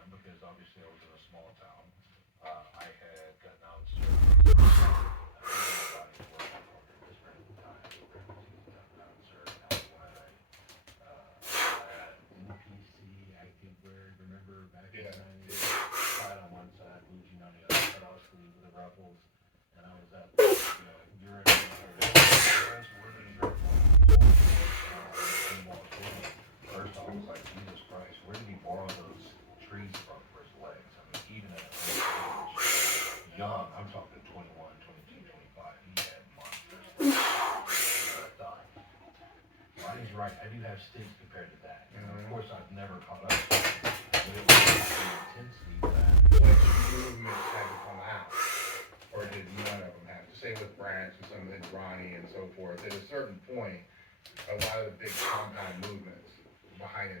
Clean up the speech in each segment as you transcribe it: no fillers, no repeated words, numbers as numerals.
am because obviously I was in a small town. I had gotten out of service. Everybody working for this period of time. Everybody's gotten out of service. That's when I had NPC, Active Word, remember back in the 90s? Side on one side, Blue Jean on the other, cut off sleeve with the ruffles. And I was up, you're in the where did you First off, I was like, Jesus Christ, where did he borrow those trees from for his legs? I mean, even at a young, I'm talking 21, 22, 25, he had monsters. I thought, Ronnie's right, I do have sticks compared to that. And of course, I've never caught up to it, but it was the intensity that. Which movement had to come out? Or did none of them have to? Same with Branch and some of the Ronnie and so forth. At a certain point, a lot of the big compound movements behind it.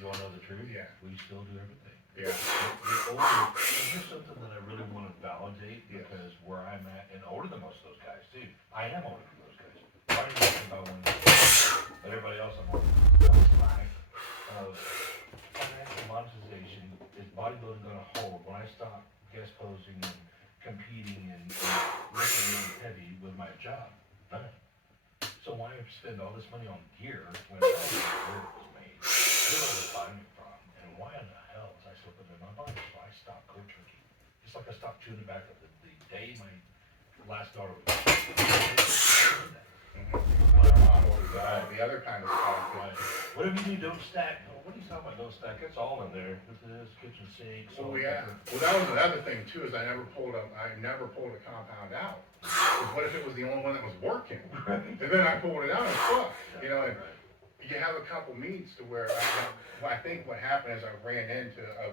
You want to know the truth? Yeah. We still do everything. Yeah. Here's something that I really want to validate because where I'm at, and older than most of those guys too. I am older than those guys. I'm talking about when, but everybody else I'm older. Lack of financial monetization. Is bodybuilding going to hold when I stop guest posing and competing and lifting really heavy with my job? None. So why spend all this money on gear when all the gear was made? Where was I buying it from? And why in the hell was I slip it in my body? So I stopped cold turkey. Just like I stopped chewing tobacco the day my last daughter was born. The other kind of stuff. Whatever you do, don't stack. What are you talking about? Don't stack. It's all in there. This kitchen sink. So yeah. Well, that was another thing too. Is I never pulled a compound out. What if it was the only one that was working? And then I pulled it out and fuck. And you have a couple meets to where I think what happened is I ran into a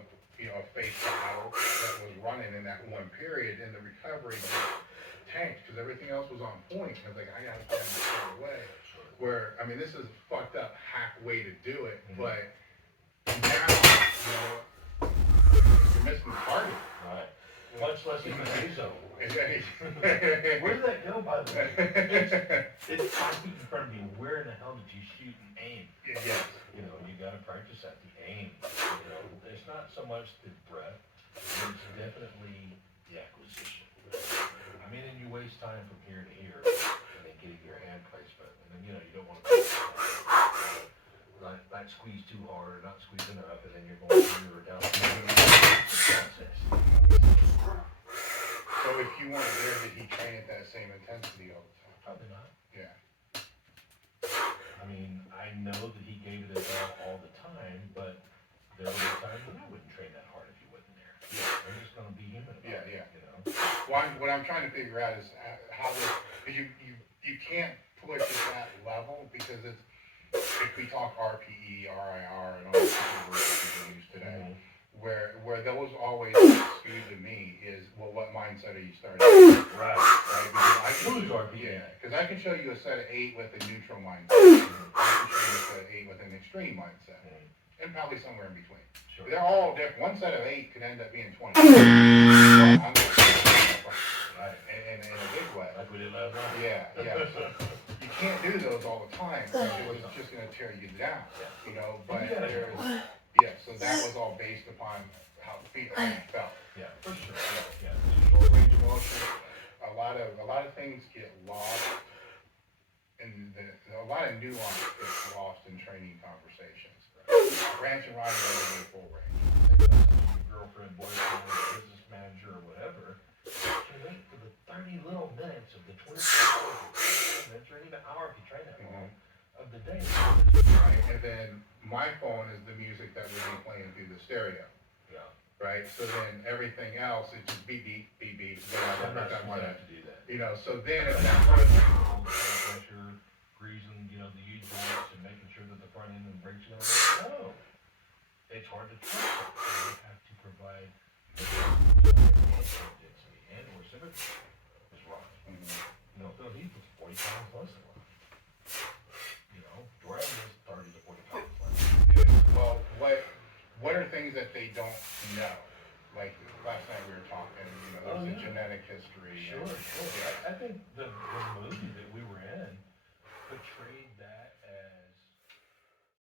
face battle that was running in that one period, and the recovery just tanked because everything else was on point. I was like, I gotta find this other way. Where I mean, this is a fucked up hack way to do it, but now you're missing the target. Right. Much less in the zone. Where did that go, by the way? It's constantly in front of me. Where in the hell did you shoot and aim? Yes. You got to practice at the aim. It's not so much the breath, but it's definitely the acquisition. I mean, and you waste time from here to here, and then getting your hand placement, and then you don't want to not squeeze too hard or not squeeze enough, and then you're going through or down the process. So if you weren't there, did he train at that same intensity all the time? Probably not. Yeah. I mean, I know that he gave it his all the time, but there were times when I wouldn't train that hard if he wasn't there. Yeah. I'm just going to be human about it. Well, what I'm trying to figure out is how this, because you can't push at that level because it's, if we talk RPE, RIR, and all the different words that people use today, where those always skewed to me is, well, what mindset are you starting with? Right. Because I can Lose RPE. because I can show you a set of 8 with a neutral mindset. I can show you a set of 8 with an extreme mindset. And probably somewhere in between. Sure. They're all different. One set of 8 could end up being 20. Right. In a big way. Like we did last night. Yeah. So you can't do those all the time. It's just going to tear you down. But there's, so that was all based upon how people felt. Yeah, for sure. Yeah. Short range of motion. A lot of things get lost, and a lot of nuance gets lost in training conversations. Branch and Ronnie never go full range. Your girlfriend, boyfriend, business manager, or whatever, can wait for the 30 little minutes of the 24 minutes or even an hour if you train that long of the day. Right, and then my phone is the music that would be playing through the stereo. Yeah. Right, so then everything else is just beep beep beep beep. I'm not smart enough to do that. So then if that pressure, greasing, the U joints and making sure that the front end and brakes are going to work. No. It's hard to trust it. So you have to provide density and or symmetry is wrong. Phil Heath was 40 pounds less than one. Jordan was 30 to 40 pounds less. Well, what are things that they don't know? Like last night we were talking, there's a genetic history. Sure. I think the movie that we were in portrayed that